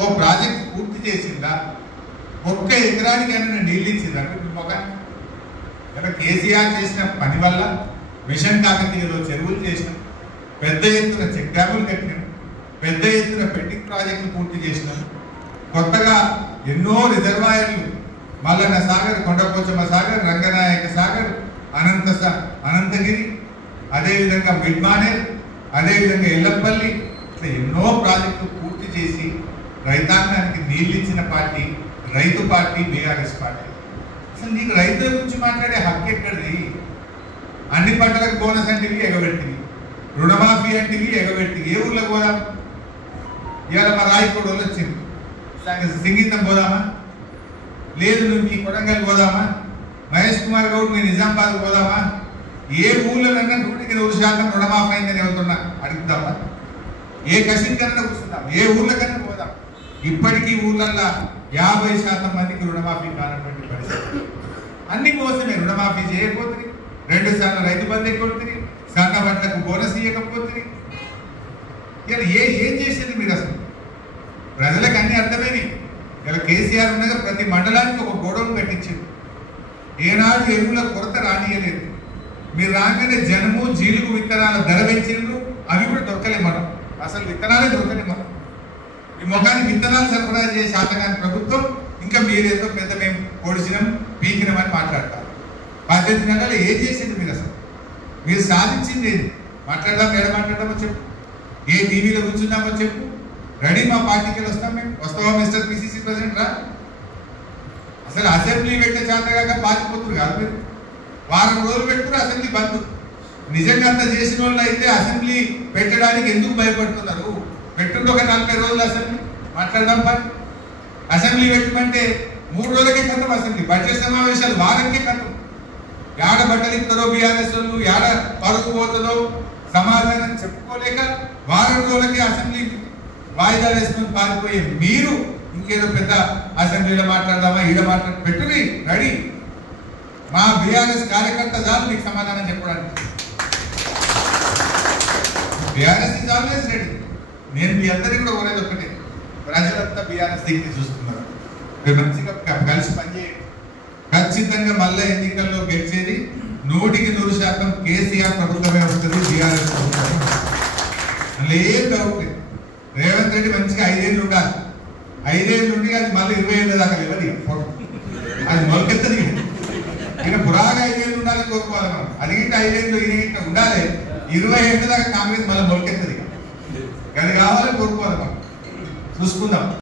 ఓ project పూర్తి చేసిందా? ఒక్క ఎకరానికైనా నీళ్ళు ఇచ్చిందా? ఇలా కేసీఆర్ చేసిన పని వల్ల మిషన్ కాకతీయలో చెరువులు చేసినాం, పెద్ద ఎత్తున చెక్ డ్యాములు కట్టినాం, పెద్ద ఎత్తున పెండింగ్ ప్రాజెక్టులు పూర్తి చేసినాం, కొత్తగా ఎన్నో రిజర్వాయర్లు మల్లన్న సాగర్, కొండపోచమ్మ సాగర్, రంగనాయక సాగర్, అనంతగిరి, అదేవిధంగా మిడ్మానేర్, అదేవిధంగా ఎల్లంపల్లి, ఇట్లా ఎన్నో ప్రాజెక్టులు పూర్తి చేసి రైతాంగానికి నీళ్ళు ఇచ్చిన పార్టీ రైతు పార్టీ బీఆర్ఎస్ పార్టీ. అసలు నీకు రైతుల గురించి మాట్లాడే హక్కు ఎక్కడిది? అన్ని పంటలకు బోనస్ అంటివి ఎగబెట్టివి, రుణమాఫీ అంటివి ఎగబెట్టివి. ఏ ఊర్లో పోదాం? ఇవాళ మా రాయకోడు వాళ్ళు వచ్చింది, సింగీతం పోదామా? లేదు నువ్వు మీ కొడంగల్ పోదామా? మహేష్ కుమార్ గౌడ్ మీ నిజామాబాద్ పోదామా? ఏ ఊళ్ళోనన్నా 100% రుణమాఫీ అయిందని వెళ్తున్నా అడుగుతామా? ఏ కసికన్నా కూర్చుందాం, ఏ ఊళ్ళకన్నా పోదాం. ఇప్పటికీ ఊళ్ళల్లో 50% మందికి రుణమాఫీ కానటువంటి పరిస్థితి. అన్ని మోసమే. రుణమాఫీ చేయకపోతుంది, 2 సార్లు రైతు బంధు కొడుతుంది, సన్న బట్టలకు బోనస్ ఇవ్వకపోతుంది. ఇలా ఏం చేసేది మీరు? అసలు ప్రజలకు అన్ని అర్థమైనవి. ఇలా కేసీఆర్ ఉండగా ప్రతి మండలానికి ఒక గోడౌన్ కట్టించింది. ఏనాడు ఎరువుల కొరత రానియలేదు. మీరు రాగానే జనము జీలుగు విత్తనాల ధర పెంచిండ్రు, అవి కూడా దొరకలే. మనం అసలు విత్తనాలే దొరకలే. మనం ఈ ముఖానికి విత్తనాలు సరఫరా చేసే శాతకాని ప్రభుత్వం ఇంకా మీరేదో పెద్ద మేము పొడిచినాం పీకినామని మాట్లాడతారు. 18 నెలలు ఏం చేసింది మీరు? అసలు మీరు సాధించింది ఏది? మాట్లాడదాం, ఎడ మాట్లాడదామో చెప్పు, ఏ టీవీలో కూర్చుందామో చెప్పు. రెడీ, మా పార్టీకి వస్తాం మేము. వస్తావా మిస్టర్ పిసిసి ప్రెసిడెంట్? రా. అసలు అసెంబ్లీ పెట్టే చేతగాక పారిపోతున్నారు కాదు మీరు. వారం రోజులు పెట్టుకుని అసెంబ్లీ బంద్. నిజంగా అంత చేసిన వాళ్ళు అయితే అసెంబ్లీ పెట్టడానికి ఎందుకు భయపడుతున్నారు? పెట్టుంటే ఒక 40 రోజులు అసెంబ్లీ మాట్లాడదాం. పని అసెంబ్లీ పెట్టమంటే 3 రోజులకే కథం. అసెంబ్లీ బడ్జెట్ సమావేశాలు వారంకే కథం. ఏడ బట్టలు ఇస్తారో బీఆర్ఎస్ వాళ్ళు, ఏడ పరుగు పోతుందో సమాధానం చెప్పుకోలేక వారం రోజులకే అసెంబ్లీ వాయిదా వేసుకుని పారిపోయే మీరు ఇంకేదో పెద్ద అసెంబ్లీలో మాట్లాడదామా, ఈడ పెట్టుని రెడీ. మా బీఆర్ఎస్ కార్యకర్త చాలు మీకు సమాధానం చెప్పడానికి. BRS is always ready. నేను మీ అందరికీ కూడా కోరేది ఒకటే, ప్రజలంతా బీఆర్ఎస్ దిక్కి చూస్తున్నారు. మీరు మంచిగా కలిసి పనిచేయండి. ఖచ్చితంగా మళ్ళీ ఎన్నికల్లో గెలిచేది 100% కేసీఆర్ ప్రభుత్వమే వస్తుంది, బీఆర్ఎస్ ప్రభుత్వమే. అందులో ఏం డౌట్ లేదు. రేవంత్ రెడ్డి మంచిగా 5 ఏళ్ళు ఉండాలి. 5 ఏళ్ళు ఉండి అది మళ్ళీ 20 ఏళ్ళ దాకా లేవది, అది మొలకెత్తది. ఈయన పురాగా 5 ఏళ్ళు ఉండాలని కోరుకోవాలి మనం. అది గిట్ట 5 ఏళ్ళు ఈయన ఉండాలి. 20 ఏళ్ళ దాకా కాంగ్రెస్ మళ్ళీ మొలకెత్తది. అది కావాలని కోరుకోవాలి మనం. చూసుకుందాం.